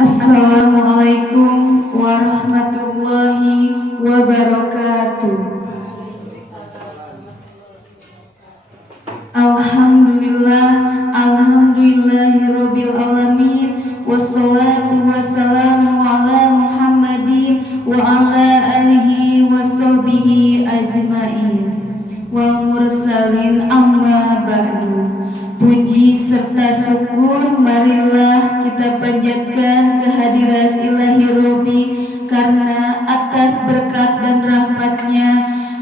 Assalamualaikum warahmatullahi wabarakatuh. Alhamdulillah, alhamdulillahirabbil alamin. Wassalatu wassalamu ala Muhammadin wa ala alihi wa sahbihi ajmain. Wa mursalin amma ba'du. Puji serta syukur marilah kita panjatkan kehadirat Ilahi Robbi, karena atas berkat dan rahmatnya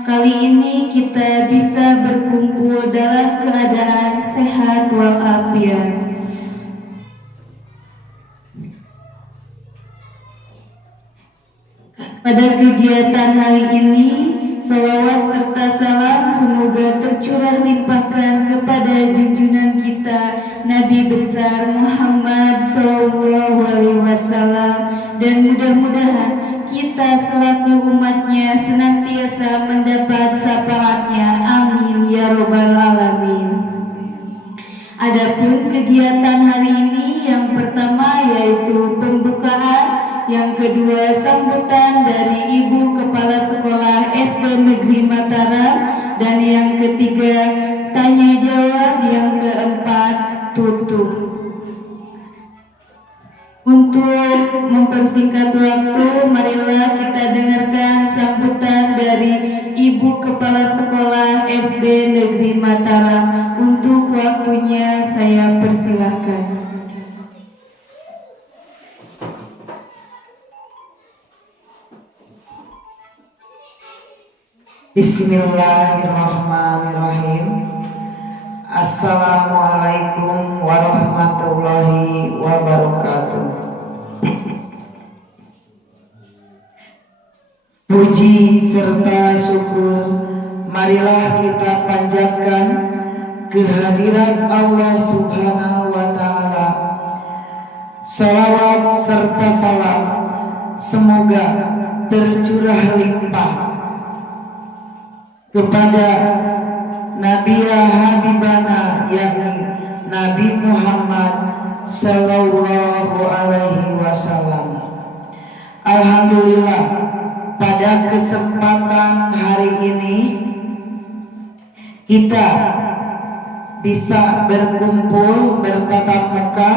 kali ini kita bisa berkumpul dalam keadaan sehat walafiat. Pada kegiatan hari ini, salawat serta salam semoga tercurah limpahkan kepada junjungan kita Nabi besar Muhammad SAW, dan mudah-mudahan kita selaku umatnya senantiasa mendapat syafaatnya. Amin ya robbal alamin. Adapun kegiatan hari ini, yang pertama yaitu pembukaan, yang kedua sambutan dari Ibu Kepala Sekolah SD Negeri Mataram, dan yang ketiga tanya jawab, yang keempat tutup. Untuk mempersingkat waktu, marilah kita dengarkan sambutan dari Ibu Kepala Sekolah SD Negeri Mataram. Untuk waktunya saya persilahkan. Bismillahirrahmanirrahim. Assalamualaikum warahmatullahi wabarakatuh. Puji serta syukur marilah kita panjatkan kehadirat Allah Subhanahu wa ta'ala. Salawat serta salam semoga tercurah limpah kepada Nabiya Habibana, yakni Nabi Muhammad Sallallahu Alaihi Wasallam. Alhamdulillah, pada kesempatan hari ini kita bisa berkumpul bertatap muka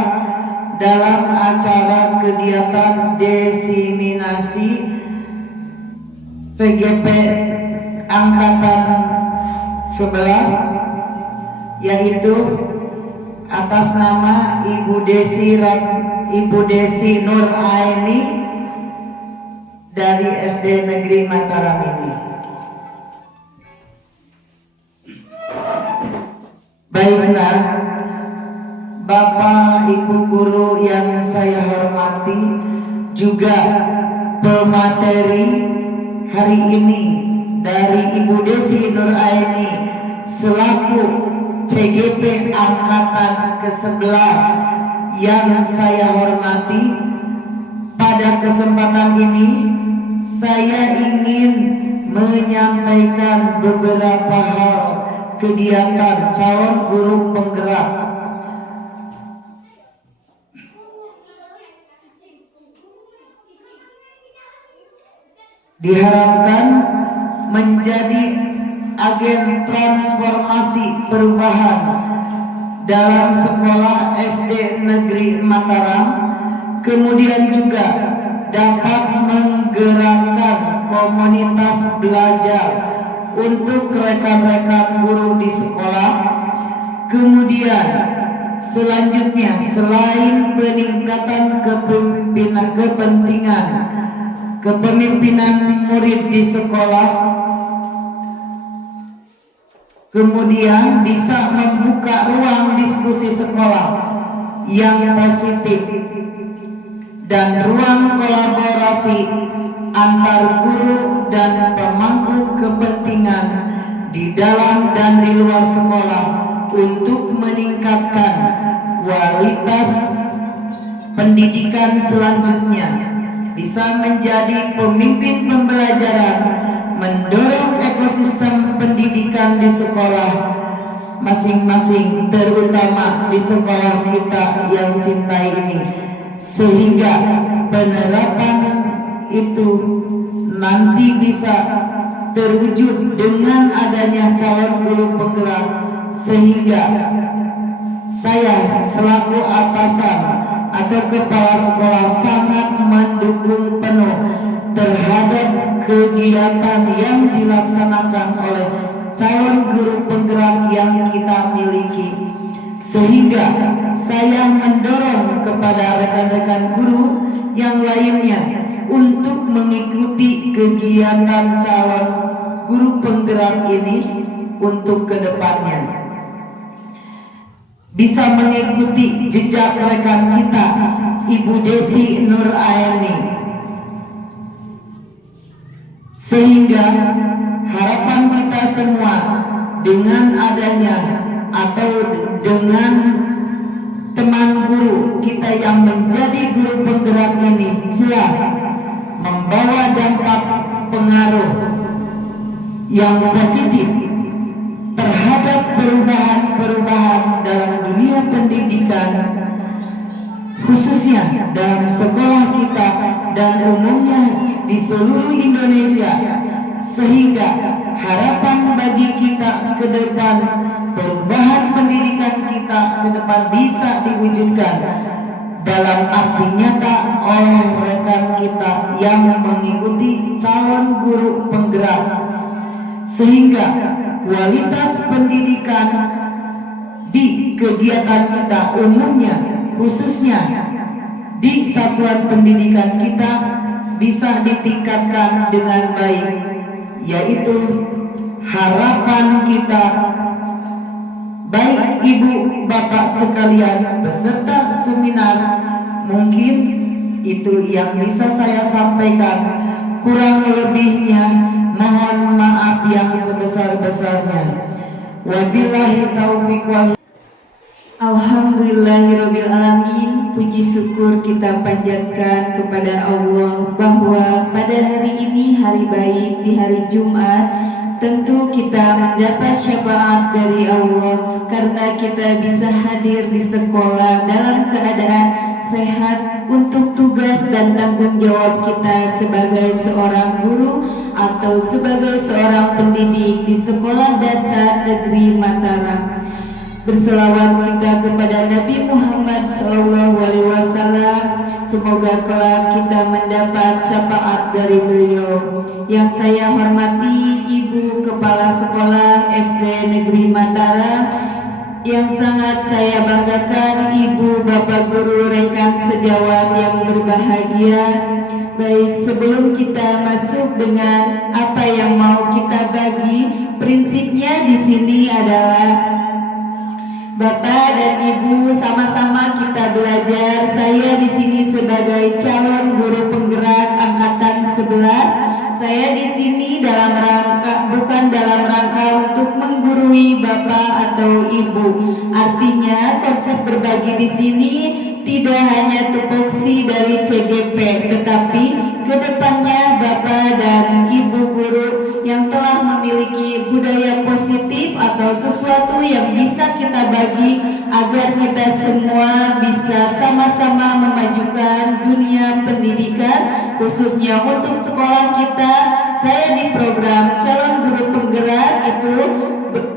dalam acara kegiatan diseminasi CGP Angkatan 11, yaitu atas nama Ibu Desi Nur Aini dari SD Negeri Mataram ini. Baiklah, Bapak Ibu guru yang saya hormati, juga pemateri hari ini dari Ibu Desi Nur Aini selaku CGP Angkatan ke-11 yang saya hormati. Pada kesempatan ini saya ingin menyampaikan beberapa hal kegiatan calon guru penggerak. Diharapkan menjadi agen transformasi perubahan dalam sekolah SD Negeri Mataram, kemudian juga dapat menggerakkan komunitas belajar untuk rekan-rekan guru di sekolah. Kemudian selanjutnya, selain peningkatan kepemimpinan murid di sekolah, kemudian bisa membuka ruang diskusi sekolah yang positif dan ruang kolaborasi antar guru dan pemangku kepentingan di dalam dan di luar sekolah untuk meningkatkan kualitas pendidikan selanjutnya, bisa menjadi pemimpin pembelajaran, mendorong ekosistem pendidikan di sekolah masing-masing, terutama di sekolah kita yang cintai ini. sehingga penerapan itu nanti bisa terwujud dengan adanya calon guru penggerak, sehingga saya selaku atasan atau kepala sekolah sangat mendukung penuh terhadap kegiatan yang dilaksanakan oleh calon guru penggerak yang kita miliki, sehingga saya mendorong kepada rekan-rekan guru yang lainnya untuk mengikuti kegiatan calon guru penggerak ini untuk kedepannya bisa mengikuti jejak rekan kita Ibu Desi Nur Aini, sehingga harapan kita semua dengan adanya atau dengan teman guru kita yang menjadi guru penggerak ini jelas membawa dampak pengaruh yang positif terhadap perubahan-perubahan dalam dunia pendidikan, khususnya dalam sekolah kita dan umumnya di seluruh Indonesia, sehingga harapan bagi kita ke depan, perubahan pendidikan kita ke depan bisa diwujudkan dalam aksi nyata oleh rekan kita yang mengikuti calon guru penggerak, sehingga kualitas pendidikan di kegiatan kita umumnya, khususnya di satuan pendidikan kita bisa ditingkatkan dengan baik, yaitu harapan kita baik ibu bapak sekalian beserta seminar. Mungkin itu yang bisa saya sampaikan, kurang lebihnya mohon maaf yang sebesar-besarnya. Wabillahi taufiq wal Alhamdulillahirrabbilalamin. Puji syukur kita panjatkan kepada Allah bahwa pada hari ini, hari baik, di hari Jumat, tentu kita mendapat syafaat dari Allah karena kita bisa hadir di sekolah dalam keadaan sehat untuk tugas dan tanggung jawab kita sebagai seorang guru atau sebagai seorang pendidik di Sekolah Dasar Negeri Mataram. Berselawat kita kepada Nabi Muhammad SAW. Semoga kelak kita mendapat syafaat dari beliau. Yang saya hormati Ibu Kepala Sekolah SD Negeri Mataram, yang sangat saya banggakan Ibu Bapak Guru rekan sejawat yang berbahagia. Baik, sebelum kita masuk dengan apa yang mau kita bagi, prinsipnya di sini adalah Bapak dan Ibu sama-sama kita belajar. Saya di sini sebagai calon guru penggerak angkatan 11. Saya di sini dalam rangka, bukan dalam rangka untuk menggurui Bapak atau Ibu. Artinya konsep berbagi di sini tidak hanya tupoksi dari CGP, tetapi kedepannya Bapak dan Ibu guru yang telah memiliki budaya positif atau sesuatu yang bisa kita bagi agar kita semua bisa sama-sama memajukan dunia pendidikan, khususnya untuk sekolah kita. Saya di program calon guru penggerak itu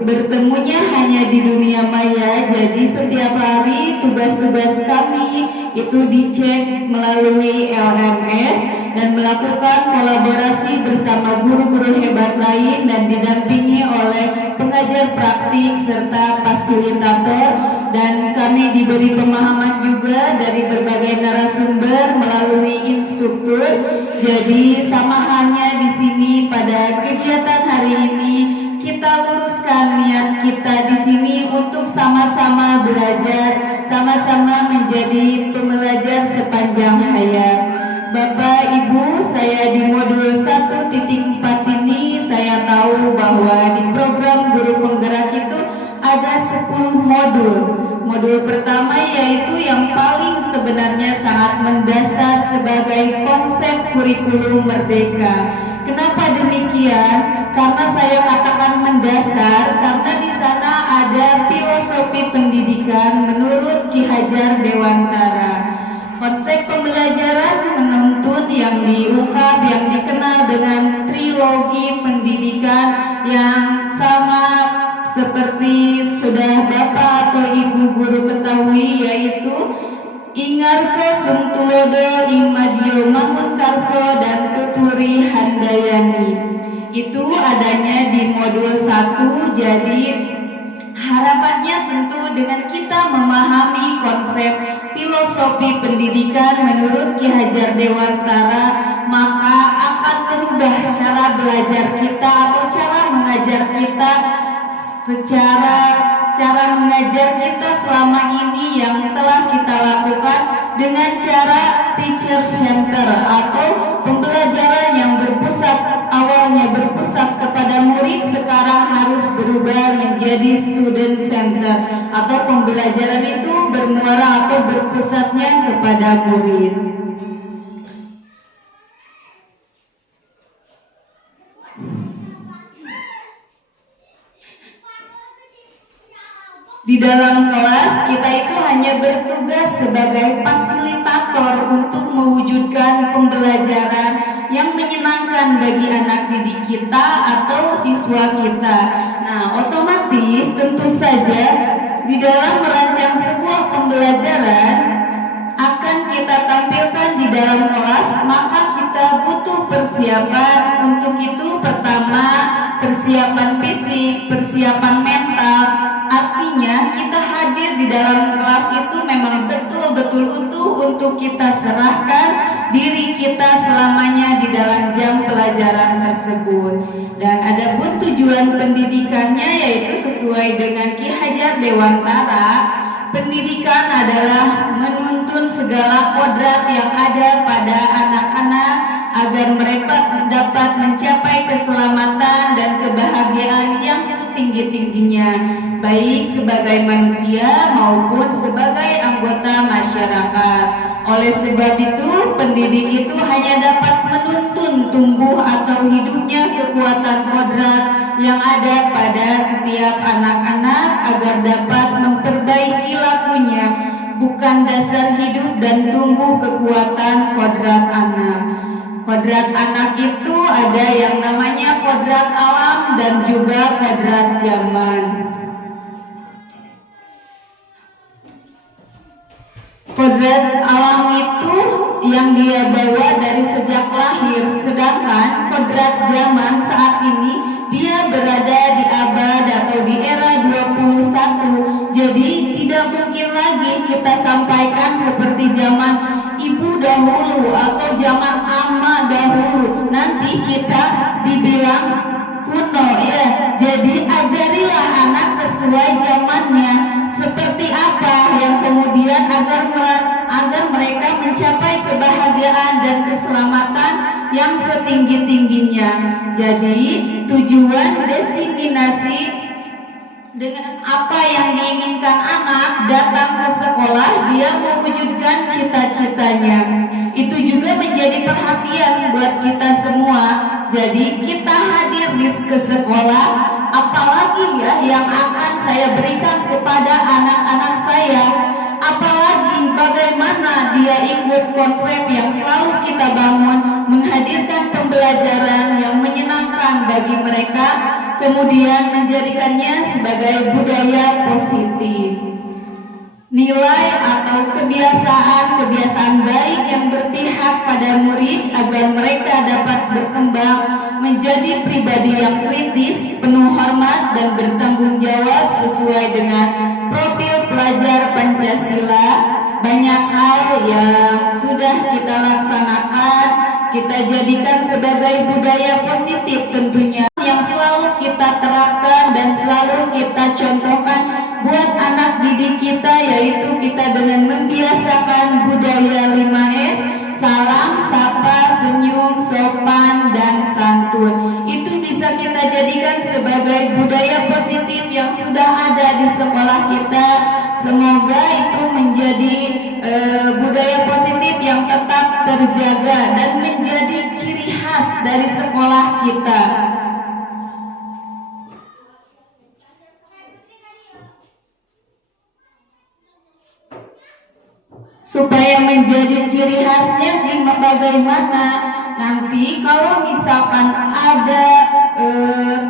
bertemunya hanya di dunia maya, jadi setiap hari tugas-tugas kami itu dicek melalui LMS dan melakukan kolaborasi bersama guru-guru hebat lain dan didampingi oleh pengajar praktik serta fasilitator, dan kami diberi pemahaman juga dari berbagai narasumber melalui instruktur. Jadi sama halnya di sini pada kegiatan hari ini kita luruskan niat kita di sini untuk sama-sama belajar, sama-sama menjadi pembelajar sepanjang hayat. Bapak Ibu, saya di modul 1.4 ini saya tahu bahwa di program guru penggerak itu ada 10 modul. Modul pertama yaitu yang paling sebenarnya sangat mendasar sebagai konsep kurikulum merdeka. Kenapa demikian? Karena saya katakan mendasar karena di sana ada filosofi pendidikan menurut Ki Hajar Dewantara. Konsep pembelajaran menuntun yang diungkap yang dikenal dengan trilogi pendidikan yang sama seperti sudah Bapak atau Ibu guru ketahui, yaitu Ingarso Sungtulodo Ingmadio Mangunkarso dan Tuturi Handayani. Itu adanya di modul 1. Jadi harapannya tentu dengan kita memahami konsep filosofi pendidikan menurut Ki Hajar Dewantara, maka akan berubah cara belajar kita atau cara mengajar kita, secara cara mengajar kita selama ini yang telah kita lakukan dengan cara teacher center atau pembelajaran yang awalnya berpusat kepada murid, sekarang harus berubah menjadi student center atau pembelajaran itu bermuara atau berpusatnya kepada murid. Di dalam kelas kita itu hanya bertugas sebagai fasilitator untuk mewujudkan pembelajaran yang menyenangkan bagi anak didik kita atau siswa kita. Nah, otomatis tentu saja di dalam merancang sebuah pembelajaran akan kita tampilkan di dalam kelas, maka kita butuh persiapan. Untuk itu pertama, persiapan fisik, persiapan mental. Artinya kita hadir di dalam kelas itu memang betul-betul utuh untuk kita serahkan diri kita selamanya di dalam jam pelajaran tersebut. Dan adapun tujuan pendidikannya yaitu sesuai dengan Ki Hajar Dewantara, pendidikan adalah menuntun segala kodrat yang ada pada anak-anak agar mereka dapat mencapai keselamatan dan kebahagiaan yang setinggi-tingginya, baik sebagai manusia maupun sebagai anggota masyarakat. Oleh sebab itu, pendidik itu hanya dapat menuntun tumbuh atau hidupnya kekuatan kodrat yang ada pada setiap anak-anak agar dapat memperbaiki lakunya, bukan dasar hidup dan tumbuh kekuatan kodrat anak. Kodrat anak itu ada yang namanya kodrat alam dan juga kodrat zaman. Kodrat alam itu yang dia bawa dari sejak lahir, sedangkan kodrat zaman saat ini dia berada di abad atau di era 21. Jadi tidak mungkin lagi kita sampaikan seperti zaman ibu dahulu atau zaman ama dahulu. Nanti kita dibilang kuno ya. Jadi ajarilah anak sesuai zamannya, seperti apa yang kemudian agar mereka mencapai kebahagiaan dan keselamatan yang setinggi-tingginya. Jadi tujuan diseminasi dengan apa yang diinginkan anak datang ke sekolah, dia mewujudkan cita-citanya. Itu juga menjadi perhatian buat kita semua. Jadi kita hadir ke sekolah, apalagi ya yang akan saya berikan kepada anak-anak saya, apalagi bagaimana dia ikut konsep yang selalu kita bangun, menghadirkan pembelajaran yang menyenangkan bagi mereka, kemudian menjadikannya sebagai budaya positif. Nilai atau kebiasaan baik yang berpihak pada murid agar mereka dapat berkembang menjadi pribadi yang kritis, penuh hormat dan bertanggung jawab sesuai dengan profil pelajar Pancasila. Banyak hal yang sudah kita laksanakan, kita jadikan sebagai budaya positif tentunya, yang selalu kita terapkan dan selalu kita contohkan buat anak didik kita, yaitu kita dengan membiasakan budaya 5S, salam, sapa, senyum, sopan, dan santun. Itu bisa kita jadikan sebagai budaya positif yang sudah ada di sekolah kita. Semoga itu menjadi budaya positif yang tetap terjaga dan menjadi ciri khas dari sekolah kita. supaya menjadi ciri khasnya bagaimana nanti kalau misalkan ada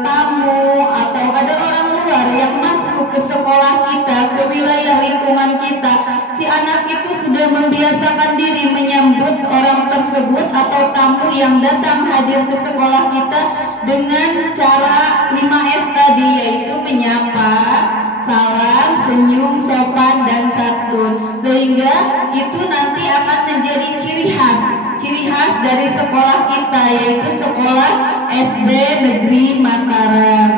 tamu atau ada orang luar yang masuk ke sekolah kita, ke wilayah lingkungan kita, si anak itu sudah membiasakan diri menyambut orang tersebut atau tamu yang datang hadir ke sekolah kita dengan cara 5S tadi, yaitu menyapa, salam, senyum, sopan, dan santun, sehingga itu nanti akan menjadi ciri khas dari sekolah kita, yaitu sekolah SD Negeri Mataram.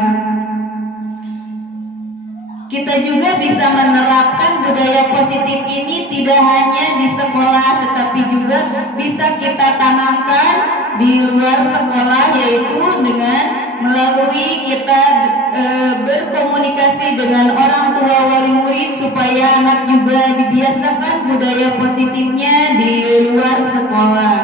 Kita juga bisa menerapkan budaya positif ini tidak hanya di sekolah, tetapi juga bisa kita tanamkan di luar sekolah, yaitu dengan melalui kita berkomunikasi dengan orang tua wali murid supaya anak juga dibiasakan budaya positifnya di luar sekolah.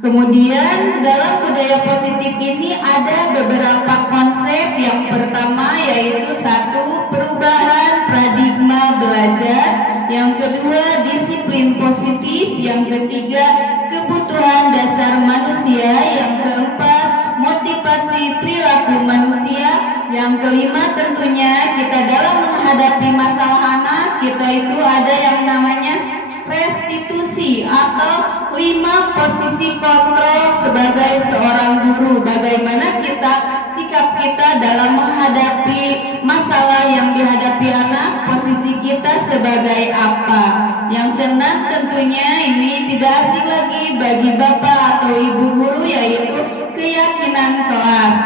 Kemudian dalam budaya positif ini ada beberapa konsep. Yang pertama yaitu 1, perubahan paradigma belajar. Yang kedua, disiplin positif. Yang ketiga, kebutuhan dasar manusia. Yang keempat, motivasi perilaku manusia. Yang kelima, tentunya kita dalam menghadapi masalah anak, kita itu ada yang namanya restitusi atau 5 posisi kontrol sebagai seorang guru. Bagaimana sikap kita dalam menghadapi masalah yang dihadapi anak, posisi kita sebagai apa. Yang keenam tentunya ini tidak asing lagi bagi bapak atau ibu guru, yaitu keyakinan kelas.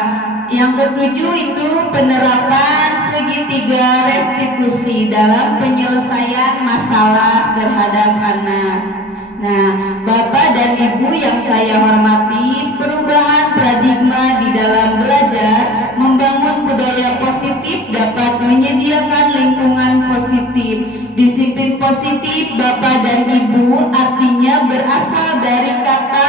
Yang ketujuh itu penerapan segitiga restitusi dalam penyelesaian masalah terhadap anak. Nah, Bapak dan Ibu yang saya hormati, perubahan paradigma di dalam belajar membangun budaya positif dapat menyediakan lingkungan positif. Disiplin positif Bapak dan Ibu artinya berasal dari kata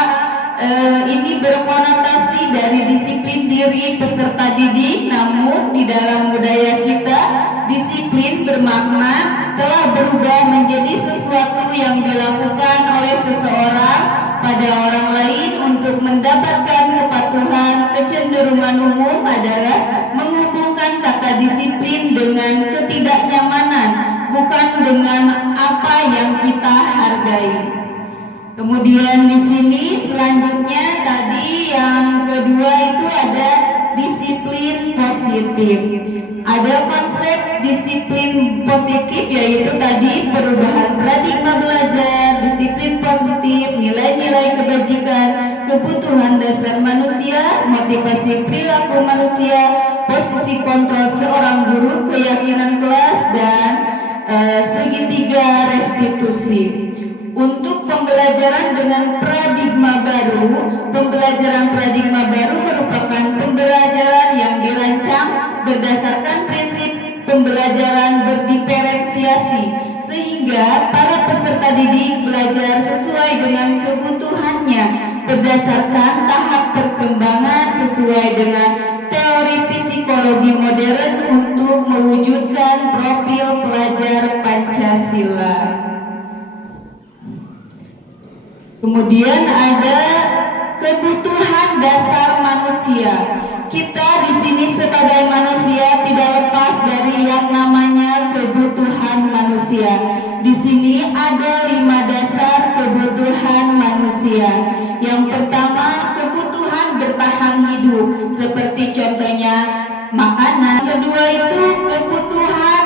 ini berkonotasi dari disiplin diri peserta didik, namun di dalam budaya kita disiplin bermakna telah berubah menjadi sesuatu yang dilakukan oleh seseorang pada orang lain untuk mendapatkan kepatuhan. Kecenderungan umum adalah menghubungkan kata disiplin dengan ketidaknyamanan, bukan dengan apa yang kita hargai. Kemudian di sini selanjutnya tadi yang kedua itu ada disiplin positif. Ada konsep disiplin positif yaitu tadi perubahan paradigma belajar, disiplin positif, nilai-nilai kebajikan, kebutuhan dasar manusia, motivasi perilaku manusia, posisi kontrol seorang guru, keyakinan kelas, dan segitiga restitusi. Untuk pembelajaran dengan paradigma baru, pembelajaran paradigma baru merupakan pembelajaran yang dirancang berdasarkan prinsip pembelajaran berdiferensiasi, sehingga para peserta didik belajar sesuai dengan kebutuhannya berdasarkan tahap perkembangan sesuai dengan teori psikologi modern untuk mewujudkan profil pelajar Pancasila. Kemudian ada kebutuhan dasar manusia. Kita di sini sebagai manusia tidak lepas dari yang namanya kebutuhan manusia. Di sini ada 5 dasar kebutuhan manusia. Yang pertama, kebutuhan bertahan hidup, seperti contohnya makanan. Kedua itu kebutuhan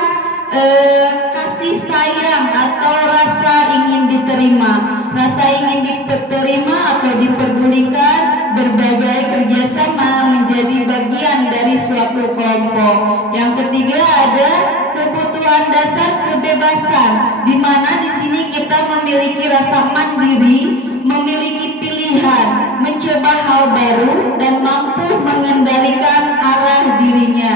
kasih sayang atau rasa ingin diterima. Rasa ingin diterima atau diperdulikan, berbagai kerjasama menjadi bagian dari suatu kelompok. Yang ketiga ada kebutuhan dasar kebebasan, di mana di sini kita memiliki rasa mandiri, memiliki pilihan, mencoba hal baru dan mampu mengendalikan arah dirinya.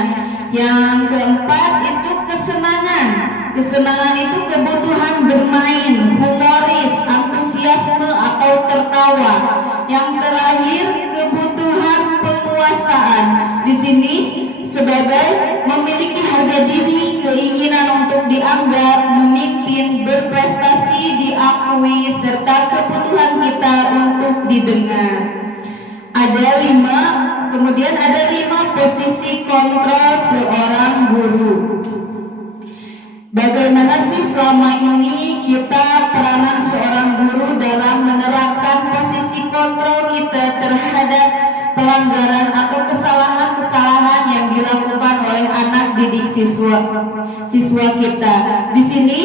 Yang keempat itu kesenangan. Kesenangan itu kebutuhan bermain, humoris, antusiasme atau tertawa. Yang terakhir kebutuhan penguasaan. Di sini sebagai memiliki harga diri, keinginan untuk dianggap, memimpin, berprestasi Ada 5, kemudian ada 5 posisi kontrol seorang guru. Bagaimana sih selama ini kita peranan seorang guru dalam menerapkan posisi kontrol kita terhadap pelanggaran atau kesalahan-kesalahan yang dilakukan oleh anak didik siswa kita. Di sini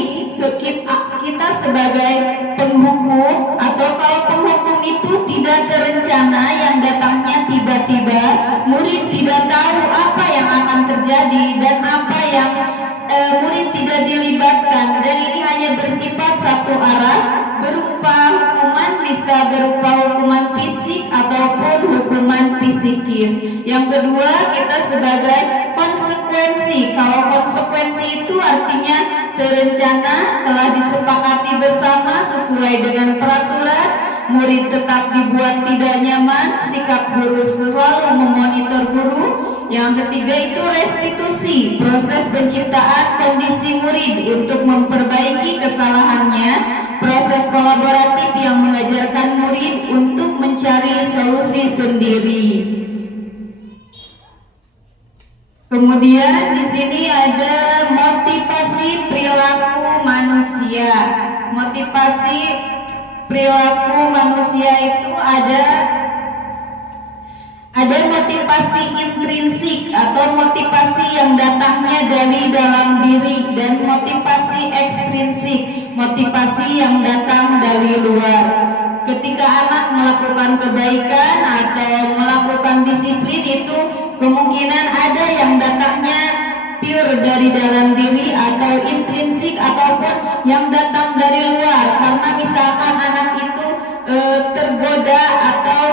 kita sebagai penghukum, atau kalau penghukum itu tidak terencana yang datangnya tiba-tiba, murid tidak tahu apa yang akan terjadi dan apa yang murid tidak dilibatkan, dan ini hanya bersifat satu arah, berupa hukuman, bisa berupa hukuman fisik ataupun hukuman psikis. Yang kedua, kita sebagai konsekuensi. Kalau konsekuensi itu artinya terencana, telah disepakati bersama sesuai dengan peraturan, murid tetap dibuat tidak nyaman, sikap guru selalu memonitor guru. Yang ketiga itu restitusi, proses penciptaan kondisi murid untuk memperbaiki kesalahannya, proses kolaboratif yang mengajarkan murid untuk mencari solusi sendiri. Kemudian di sini ada motivasi perilaku manusia. Motivasi perilaku manusia itu ada motivasi intrinsik atau motivasi yang datangnya dari dalam diri, dan motivasi ekstrinsik, motivasi yang datang dari luar. Ketika anak melakukan kebaikan atau melakukan disiplin, itu kemungkinan ada yang datangnya pure dari dalam diri atau intrinsik, ataupun yang datang dari luar, karena misalkan anak itu tergoda atau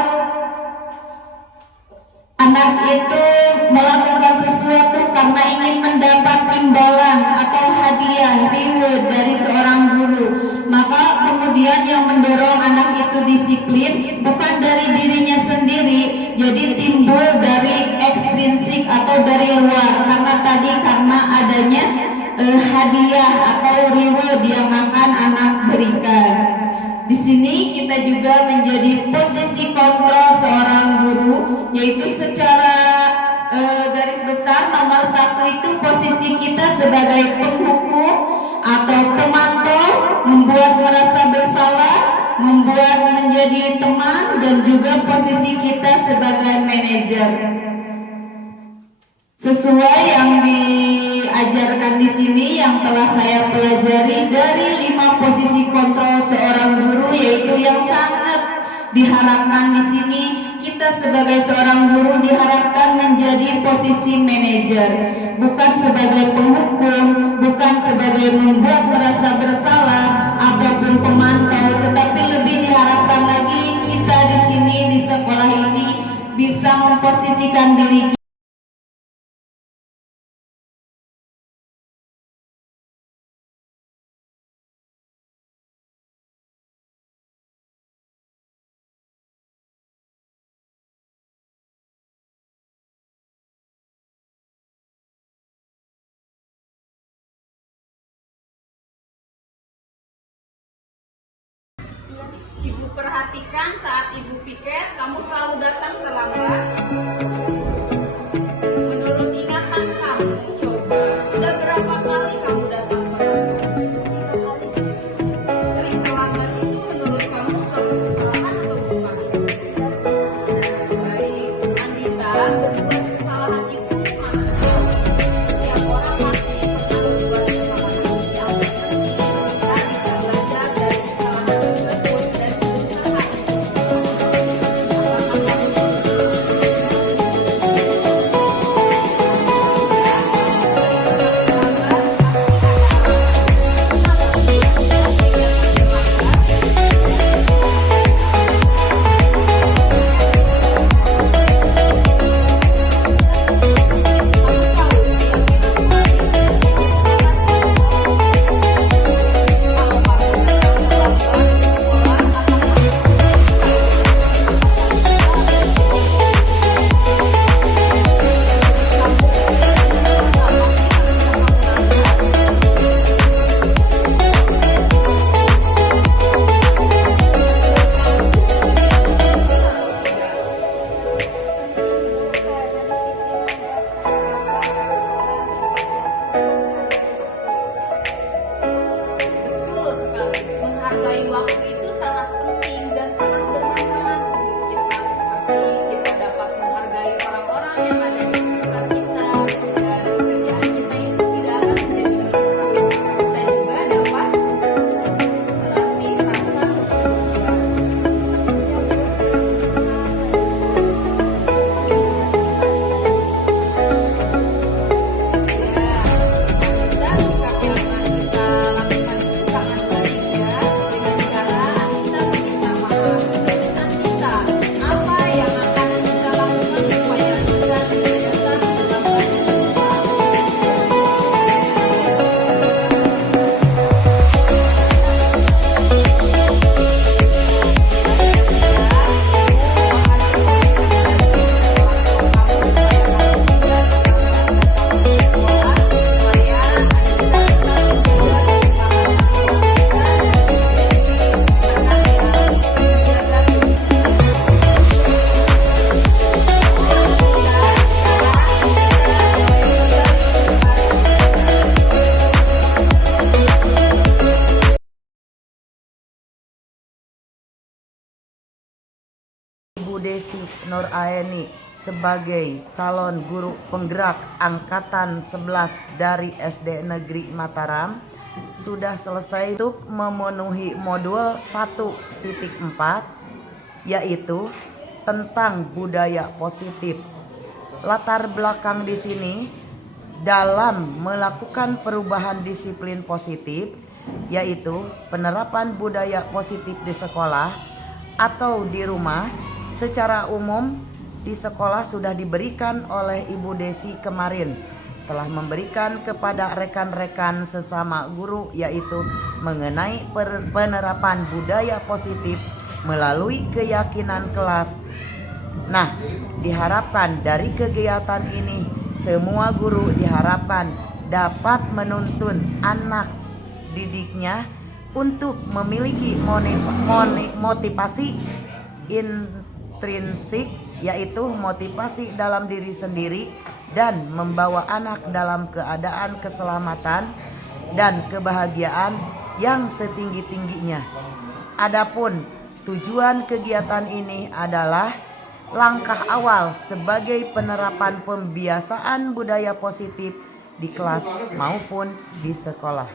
anak itu melakukan sesuatu karena ingin mendapat imbalan atau hadiah, reward dari seorang guru, maka kemudian yang mendorong anak itu disiplin bukan dari dirinya sendiri, jadi timbul dari ekstrinsik atau dari luar, karena adanya hadiah atau reward yang akan anak berikan. Di sini kita juga menjadi posisi kontrol seorang guru, yaitu secara garis besar nomor 1 itu posisi kita sebagai penghukum atau pemantau, membuat merasa bersalah, membuat menjadi teman, dan juga posisi kita sebagai manajer. Sesuai yang diajarkan di sini yang telah saya pelajari dari 5 posisi kontrol seorang guru, yaitu yang sangat diharapkan di sini kita sebagai seorang guru diharapkan menjadi posisi manajer, bukan sebagai penghukum, bukan sebagai membuat merasa bersalah ataupun pemantau, tetapi lebih diharapkan lagi kita di sini di sekolah ini bisa memposisikan diri kita Ibu perhatikan saat ibu piket, kamu selalu datang terlambat. Menurut ingatan kamu, coba sudah berapa kali kamu datang terlambat? 3 kali. Sering terlambat itu menurut kamu suatu kesalahan atau bukan? Baik, Andita, berbuat kesalahan itu mana? Setiap orang pasti pernah berbuat kesalahan. Yang penting kita bisa belajar dari kesalahan tersebut dan berusaha. Ibu Desi Nuraini sebagai calon guru penggerak angkatan 11 dari SD Negeri Mataram sudah selesai untuk memenuhi modul 1.4 yaitu tentang budaya positif. Latar belakang di sini dalam melakukan perubahan disiplin positif yaitu penerapan budaya positif di sekolah atau di rumah. Secara umum di sekolah sudah diberikan oleh Ibu Desi kemarin, telah memberikan kepada rekan-rekan sesama guru yaitu mengenai penerapan budaya positif melalui keyakinan kelas. Nah, diharapkan dari kegiatan ini semua guru diharapkan dapat menuntun anak didiknya untuk memiliki motivasi intrinsik yaitu motivasi dalam diri sendiri dan membawa anak dalam keadaan keselamatan dan kebahagiaan yang setinggi-tingginya. Adapun tujuan kegiatan ini adalah langkah awal sebagai penerapan pembiasaan budaya positif di kelas maupun di sekolah.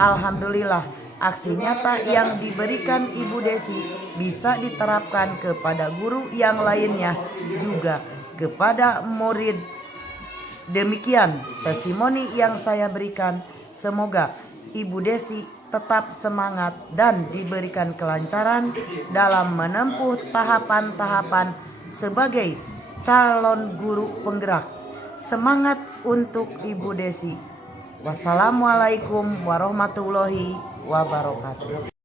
Alhamdulillah, aksi nyata yang diberikan Ibu Desi bisa diterapkan kepada guru yang lainnya juga kepada murid. Demikian testimoni yang saya berikan. Semoga Ibu Desi tetap semangat dan diberikan kelancaran dalam menempuh tahapan-tahapan sebagai calon guru penggerak. Semangat untuk Ibu Desi. Wassalamualaikum warahmatullahi wabarakatuh.